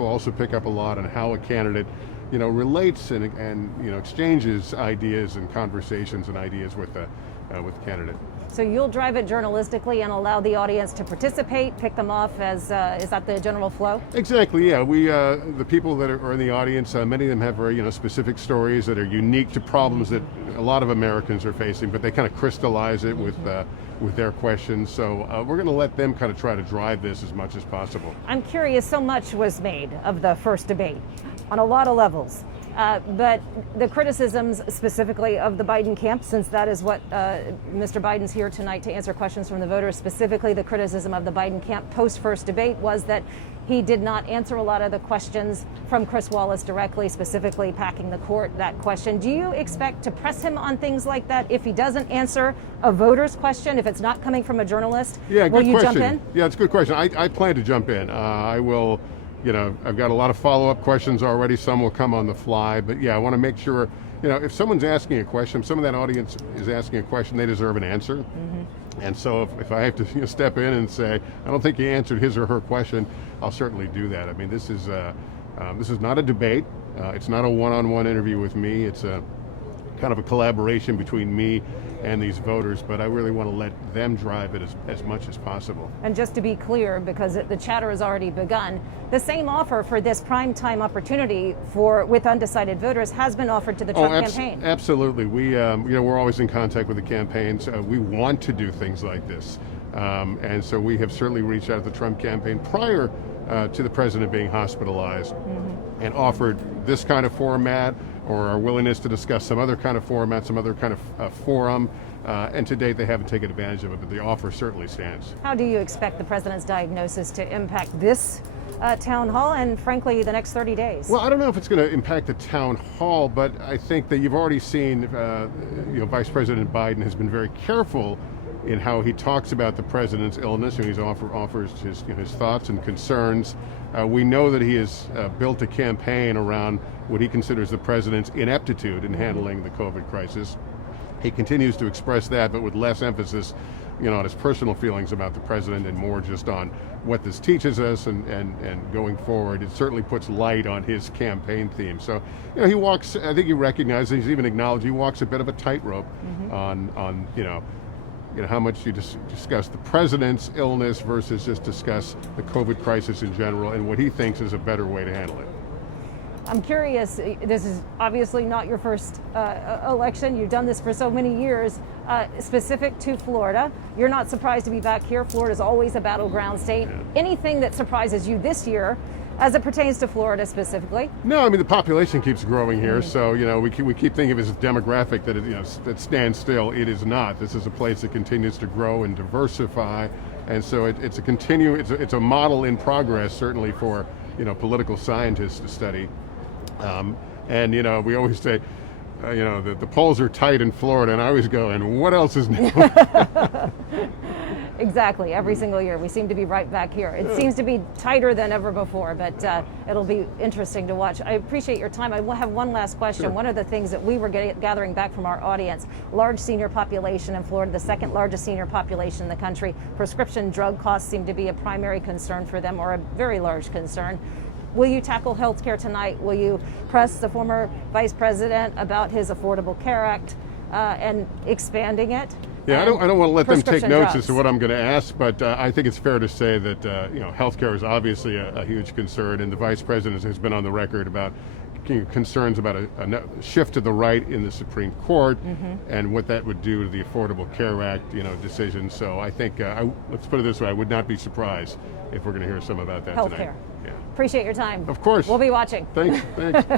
will also pick up a lot on how a candidate, relates and exchanges ideas and conversations and ideas with the candidate. So you'll drive it journalistically and allow the audience to participate, pick them off as, is that the general flow? Exactly, yeah. We, the people that are in the audience, many of them have very, specific stories that are unique to problems that a lot of Americans are facing, but they kind of crystallize it with their questions. So we're going to let them kind of try to drive this as much as possible. I'm curious, so much was made of the first debate on a lot of levels. But the criticisms specifically of the Biden camp, since that is what Mr. Biden's here tonight to answer questions from the voters, specifically the criticism of the Biden camp post-first debate was that he did not answer a lot of the questions from Chris Wallace directly, specifically packing the court, that question. Do you expect to press him on things like that if he doesn't answer a voter's question, if it's not coming from a journalist? Yeah, good question. Will you question. jump in? Yeah, it's a good question. I plan to jump in. I will. I've got a lot of follow-up questions already. Some will come on the fly, but yeah, I want to make sure, if someone's asking a question, if some of that audience is asking a question, they deserve an answer. Mm-hmm. And so if I have to step in and say, I don't think he answered his or her question, I'll certainly do that. I mean, this is not a debate. It's not a one-on-one interview with me. It's a kind of a collaboration between me and these voters, but I really want to let them drive it as much as possible. And just to be clear, because the chatter has already begun, the same offer for this primetime opportunity with undecided voters has been offered to the Trump campaign. Absolutely. We're always in contact with the campaigns. We want to do things like this. And so we have certainly reached out to the Trump campaign prior to the president being hospitalized, and offered this kind of format, or our willingness to discuss some other kind of format, some other kind of forum. And to date, they haven't taken advantage of it, but the offer certainly stands. How do you expect the president's diagnosis to impact this town hall and, frankly, the next 30 days? Well, I don't know if it's going to impact the town hall, but I think that you've already seen, Vice President Biden has been very careful in how he talks about the president's illness, and he offers his thoughts and concerns. We know that he has built a campaign around what he considers the president's ineptitude in handling the COVID crisis. He continues to express that, but with less emphasis, on his personal feelings about the president and more just on what this teaches us and going forward. It certainly puts light on his campaign theme. So, he walks, I think he recognizes, he's even acknowledged, he walks a bit of a tightrope on how much you discuss the president's illness versus just discuss the COVID crisis in general and what he thinks is a better way to handle it. I'm curious, this is obviously not your first election. You've done this for so many years. Specific to Florida, you're not surprised to be back here. Florida's always a battleground state. Yeah. Anything that surprises you this year as it pertains to Florida specifically? No, I mean, the population keeps growing here, so we keep thinking of it as a demographic that stands still. It is not. This is a place that continues to grow and diversify, and so it's a model in progress, certainly for political scientists to study. And we always say, the polls are tight in Florida, and I always go, and what else is new? Exactly. Every single year, we seem to be right back here. It seems to be tighter than ever before, but it'll be interesting to watch. I appreciate your time. I have one last question. Sure. One of the things that we were gathering back from our audience, large senior population in Florida, the second largest senior population in the country. Prescription drug costs seem to be a primary concern for them, or a very large concern. Will you tackle health care tonight? Will you press the former vice president about his Affordable Care Act and expanding it? Yeah, I don't want to let them take notes drugs. as to what I'm going to ask, but I think it's fair to say that healthcare is obviously a huge concern, and the vice president has been on the record about concerns about a shift to the right in the Supreme Court, and what that would do to the Affordable Care Act, decision. So I think let's put it this way: I would not be surprised if we're going to hear some about that tonight. Healthcare. Yeah. Appreciate your time. Of course. We'll be watching. Thanks.